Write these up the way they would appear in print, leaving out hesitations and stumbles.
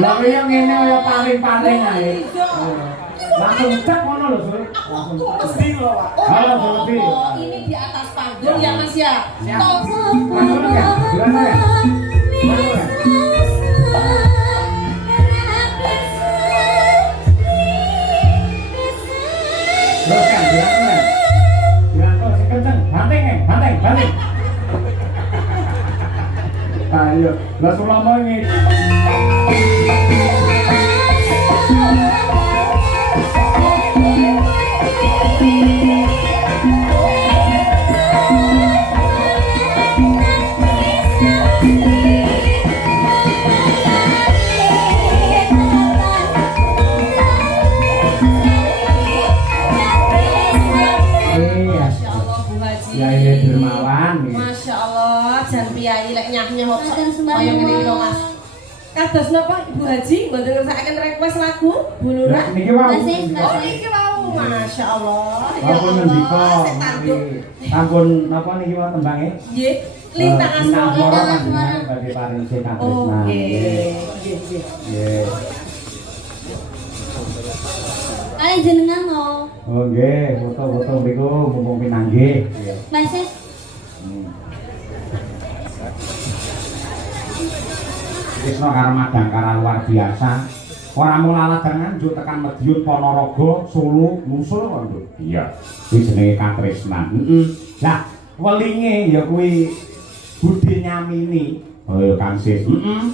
Lah kaya ngene kaya paring-paring ae. Langsung cek ngono lho, Sur. Mesti lho, Pak. Halo, Sofi. Ini di atas panggung ya, Mas ya. Masuk ya? Gimana ya? Masuk ya? Terus kan, bilang kan? Bilang kok si kenceng, banting ya, banting. Ayo, lah Sulama ini. Kiai Dermawan. Masya Allah, jan piyai lek nyah-nyah kaya ngene iki lho Mas. Kados napa Ibu Haji mboten ngersakaken request lagu Bu Lurah? Niki wau. Oh niki wau. Masya Allah. Ampun ngendika. Ampun napa niki wau tembange? Nggih. Lintang asmara bagi paring sekatresna. Oh nggih. Nggih. Kali jenengan mau. Oh nggih, foto-foto mriku mumpung pinanggih. Basis. Krisna karo madangkara luar biasa. Ora mung laladangan njuk tekan Madiun Ponorogo, Solo, Musul kok, Nduk. Iya. Kuwi jenenge katresnan. Heeh. Lah, welinge ya kuwi Budi Nyamini. Oh ya Kang Sis. Heeh.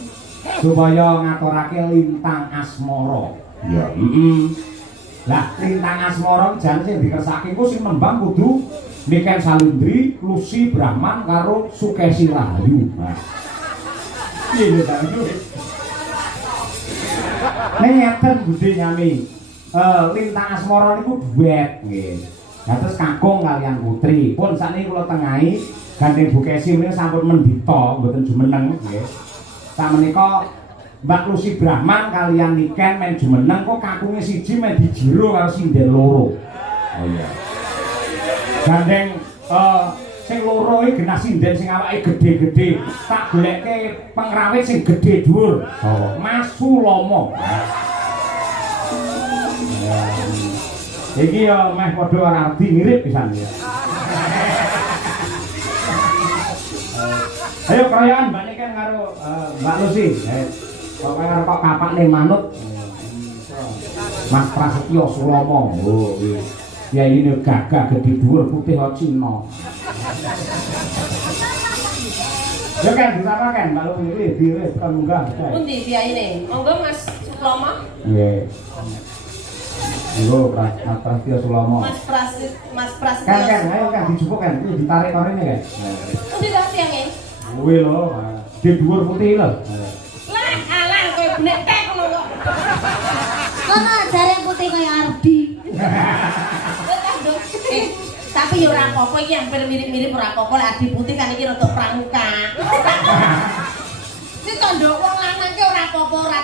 Supaya ngaturake lintang asmara. Iya. Heeh. Lah lintang asmara jan sing dikersake ku sing nembang kudu Niken Salundri, Lucy Brahman karo Sukesi Rahayu. Nah. Piye ta iki? Nek ngeten Budi Nyami. Lintang asmara niku duet nggih. Lah terus kakung kalian putri. Pun sakniki kula tengahi gandeng Bu Kesi menika sampun mendita mboten jumeneng nggih. Samenika Mbak Lucy Brahman kalian Niken men jumeneng kok kakunge siji men dijero karo sinden loro. Oh iya. Gandeng sing loro iki genah sinden sing awake gedhe-gedhe. Tak goleke pengrawit sing gedhe dhuwur. Sapa? Mas Sulomo. Iki ya meh padha ora arti mirip pisan ya. Ayo perayaan Mbak Niken karo Mbak Lucy. Pokoknya kok kapak nih manut Mas Prasetyo Sulomo. Oh ya ini gagah gede dhuwur putih kok Cina. Ya kan disapa kan Mbak Lucy dhewe kan munggah. Pundi piyaine? Monggo Mas Sulomo. Nggih. Monggo Mas Prasetyo Sulomo. Mas Prasetyo. Kan ayo kan dijupuk kan iki ditarik-tarikne kan. Pundi ta tiyang e? Kuwi lho, gede dhuwur putih lho. Nek tek ngono kok. Kono jare putih kaya Ardi. Tapi ya ora apa-apa iki hampir mirip-mirip ora apa-apa lek Ardi putih kan iki rada pramuka. Sing tandha wong lanang ki ora apa-apa, ora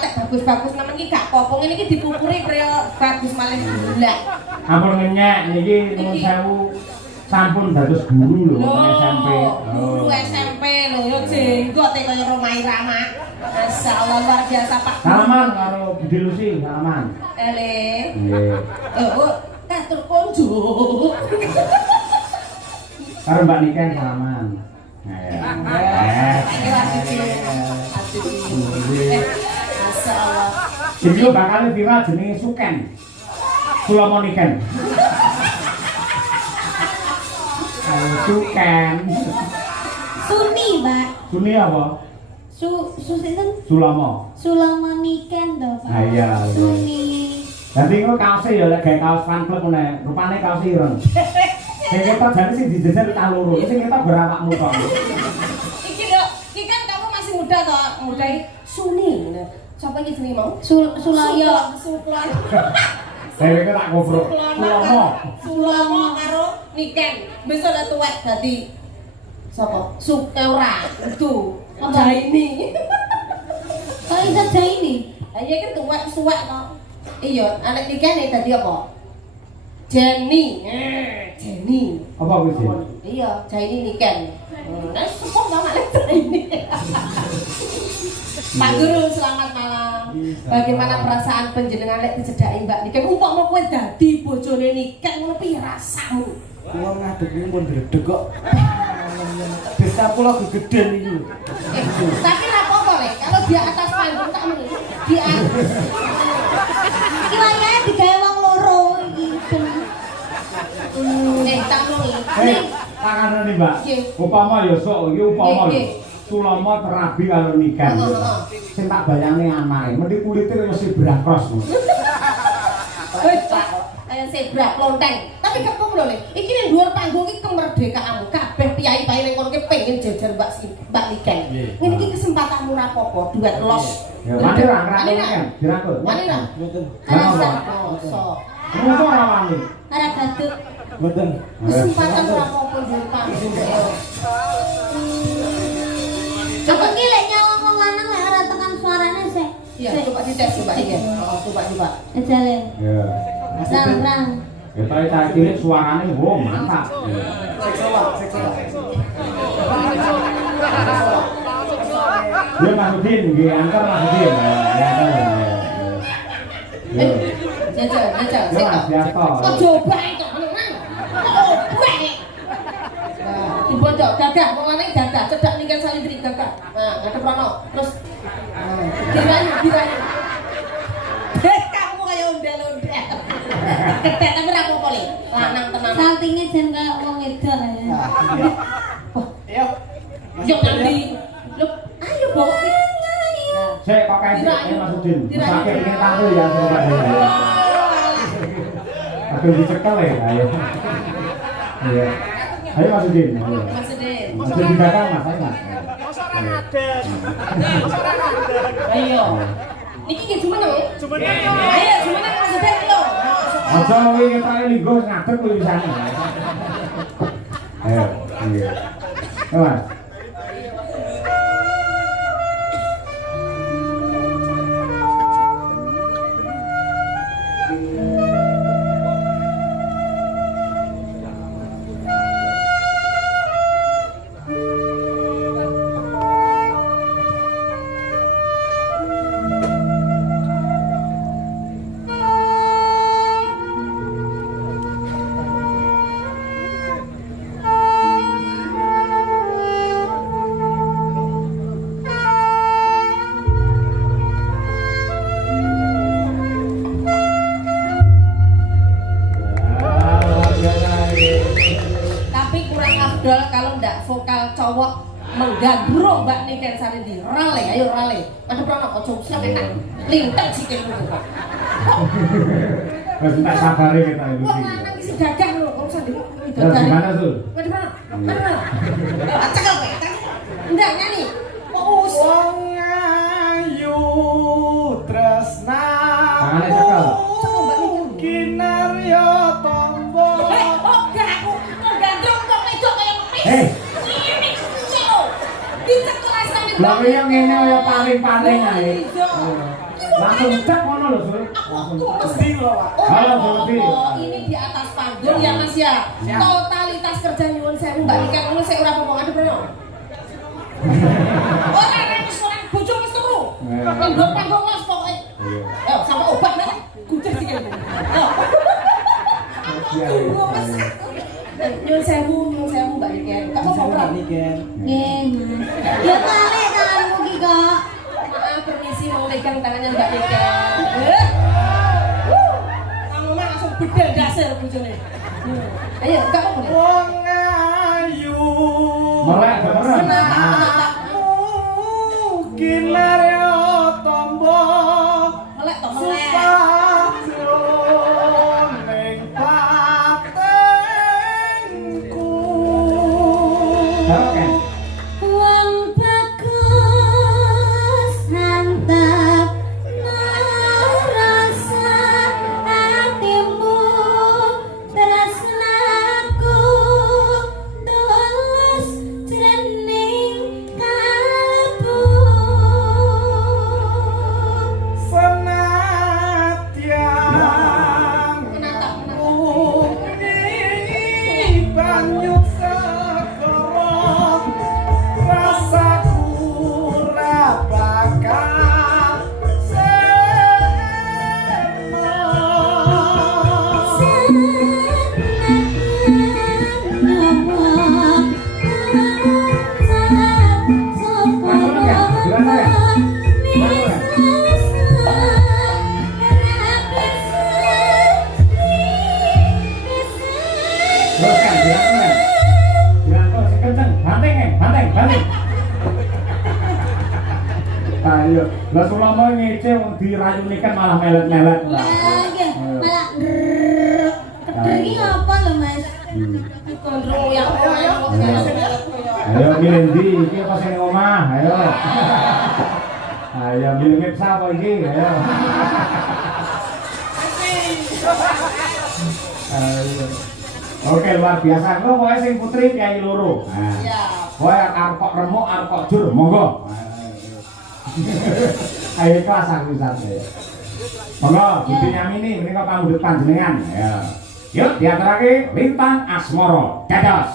tek bagus-bagus nemen iki gak apa-apa. Ngene iki dipupuri kaya bagus malih gula. Ampun ngenyek niki nuwun sewu sampun dados guru lho SMP. Guru SMP lho ya jenggote kaya Romai Rama. Masyaallah luar biasa Pak. Salaman karo Budi Lucy, salaman. Ele. Nggih. Katur konjo. Karo Mbak Niken salaman. Masyaallah. Video bakal viral jenenge Suken. Sulomo Niken. Suken. Suni, Mbak. Suni apa? Sinten? Sulomo. Sulomo Niken to, Pak. Ah iya. Suni. Dadi engko kaose ya lek gawe kaos fan club ngene, rupane kaos ireng. Sing ketok jane sing didesain cah loro, sing ketok ora awakmu to. Iki lho, iki kan kamu masih muda toh, mudai Suni. Siapa iki jenenge mau? Sulaya. Suklon. Saya tak ngobrol. Sulomo karo Niken. Besok nek tuwek dadi sapa? Sukeura. Itu. Jaini. Kok iso Jaini? Lah iya kan tuwek suwek to. Iya, anak Niken dadi apa? Jenny. Jenny. Apa kuwi sih? Iya, Jaini Niken. Nah, sepok banget Jaini. Pak Guru, selamat malam. Bagaimana perasaan panjenengan lek dicedhaki Mbak Niken? Umpama kowe dadi bojone Niken ngono piye rasamu? Kula ngadeg iki pun dredeg kok. Desa kula gegeden iki. Tapi ora apa-apa lek kalau di atas panggung tak meni. Di atas. Iki wayahe digawe wong loro iki. Tak meni. Tangan nih Mbak. Nggih. Upama ya sok iki upama Nggih, lho. Sulama terabi karo Niken. Sing tak bayangne anake, mesti kulite mesti brakros. Kayak zebra lonteng. Tapi kepung lho Le. Iki ning dhuwur panggung iki kemerdekaanmu. Kabeh piyai-piyai ning kono ki pengen jejer Mbak Niken. Ngene iki kesempatanmu ora apa-apa, duet los. Ya wani ra ngrangkul dirangkul. Wani ra. Mboten. Rasa kosok. Ngono ora wani. Ora gaduk. Mboten. Kesempatan ora apa-apa dhuwur panggung kok. Aku ki lek nyawang wong lanang lek ora tekan suarane sik. Iya, coba dites coba iya. Oh, coba. Ejale. Ya. Rang-rang. Ya tapi cah cilik suarane wo mantap. Ya Mas Udin, nggih antar Mas Udin. Ya. Jajal. Ya Mas Biarto. Kok coba itu menang. Coba nih. Nah, dibocok gagah, wong lanang gagah, cedak Niken Salindri gagah. Nah, ngadep rono. Terus dirayu. Kamu kayak ondel-ondel. Ketek tapi ora apa-apa Le. Lanang tenan. Saltinge jen kaya wong edok ya. Ayo. Yo nanti. Loh, ayo bawa ki. Sik kok kae Mas Udin. Sakit pengen tampil ya coba ya. Aduh dicekel ya, ayo. Iya. Ayo Mas Udin. Ayo. Mas Udin. Mas Udin di belakang Mas, ayo Mas. Ayo. Niki ki jumeneng. Ayo jumeneng Mas Udin lho. Aja wingi tak linggo ngadeg kuwi wisane. Ayo. Iya. Ayo Mas. Tapi kurang afdol kalau ndak vokal cowok menggandrung Mbak Niken Salindri. Rale, ayo rale. Madhep rono aja usah enak. Lintek sikil ngono. Wes tak sabare kita itu. Wong lanang iki gagah lho, kok usah Ya didodari. gimana tuh? Madhep rono. Madhep rono. Cekel kowe, cekel. Ndak nyanyi. Kok us. Wong ayu tresna. Tangane cekel. Cekel Mbak Niken. Kinarya tombo. Oh, gak aku. Kok gandrung kok wedok kaya ngemis. Ini piye lho? Dicekel ae sampe. Lah kaya ngene kaya paling-paling ae. Langsung cek ngono lho, Sur. Langsung cek. Mesti lho, Pak. Halo, Oh, Zulfi. ini di atas panggung ya Mas ya. Ya. Totalitas kerja nyuwun sewu Mbak Niken ngono sik ora apa-apa ngadep rono. Ora wis ora bojo wis turu. Panggung panggung los pokoke. Yo sampe obat nek gucer sikil. Nyuwun sewu Mbak Niken. Kamu apa ora? Niken. Nggih, Mas. Ya balik tanganmu ki kok. Maaf permisi mau megang tangannya Mbak Niken. Kamu mah langsung bedel dasar bojone. Ayo, kamu boleh. Wong ayu. Melek beneran. Kinarya tombo. Melek to melek. Susah jroning batinku. Jawab kan? Wong bagus mantap rasa hatimu tresnaku tulus jroning Ayo, lah kula mau ngece wong dirayuni kan malah melet-melet. Lah nggih, malah keder iki apa lho Mas? Gondrong yang Ayo milih ndi iki apa sing omah? Ayo. Ayo milih ngepsa apa iki? Ayo. Ayo. Oke, luar biasa. Kok pokoke sing putri Kyai loro. Nah. ya Kowe arep kok remuk, arep kok jur, monggo. Ayo kelas aku santai. Monggo, Budi Nyamini menika pamudhut panjenengan. Ya. Yuk diaturake Lintang Asmara. Dados.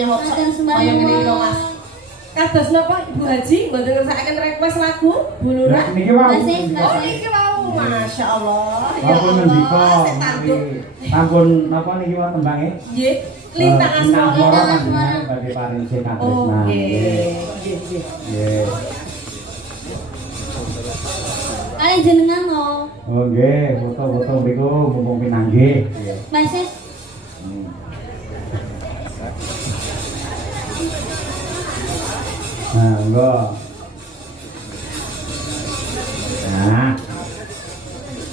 nyawa Matur kaya sembah ngene iki lho nuwun. Mas. Kados napa Ibu Haji mboten ngersakaken request lagu Bu Lurah. Niki wae. Basis, Oh basis. niki wau Masya Allah. Ya Walaupun ngendika Allah, saya tanduk. sampun napa niki wae tembange? Nggih, lintang asmara. Lintang asmara. Bagi paring sing Oh, katresnan. nggih. Nggih, nggih. Nggih. Kali jenengan no. Oh nggih, foto-foto mriku mumpung pinanggih. Nggih. Basis. Nah, enggak. Nah,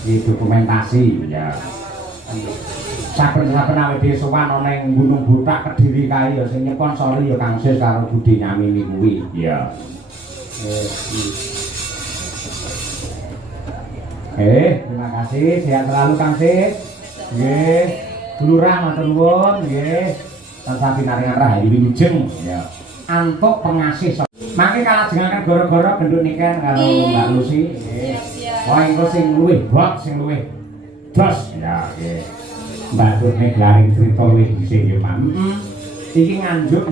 di dokumentasi ya. Saben-saben awake dhewe sowan ana ing Gunung Butak Kediri kae ya sing nyponsori ya Kang Sis karo Budi Nyamini kuwi. Ya. Terima kasih. Sehat selalu Kang Sis. Nggih. Lurah matur nuwun nggih. Tansah pinaringan rahayu wilujeng ya. Antuk pengasih mangke kalajengaken goro-goro gendut niken karo Mbak Lucy nggih. Wah engko sing luwih bot sing luwih dos ya nggih. Mbak Durne glaring crita luwih dhisik ya Pak. Iki nganjuk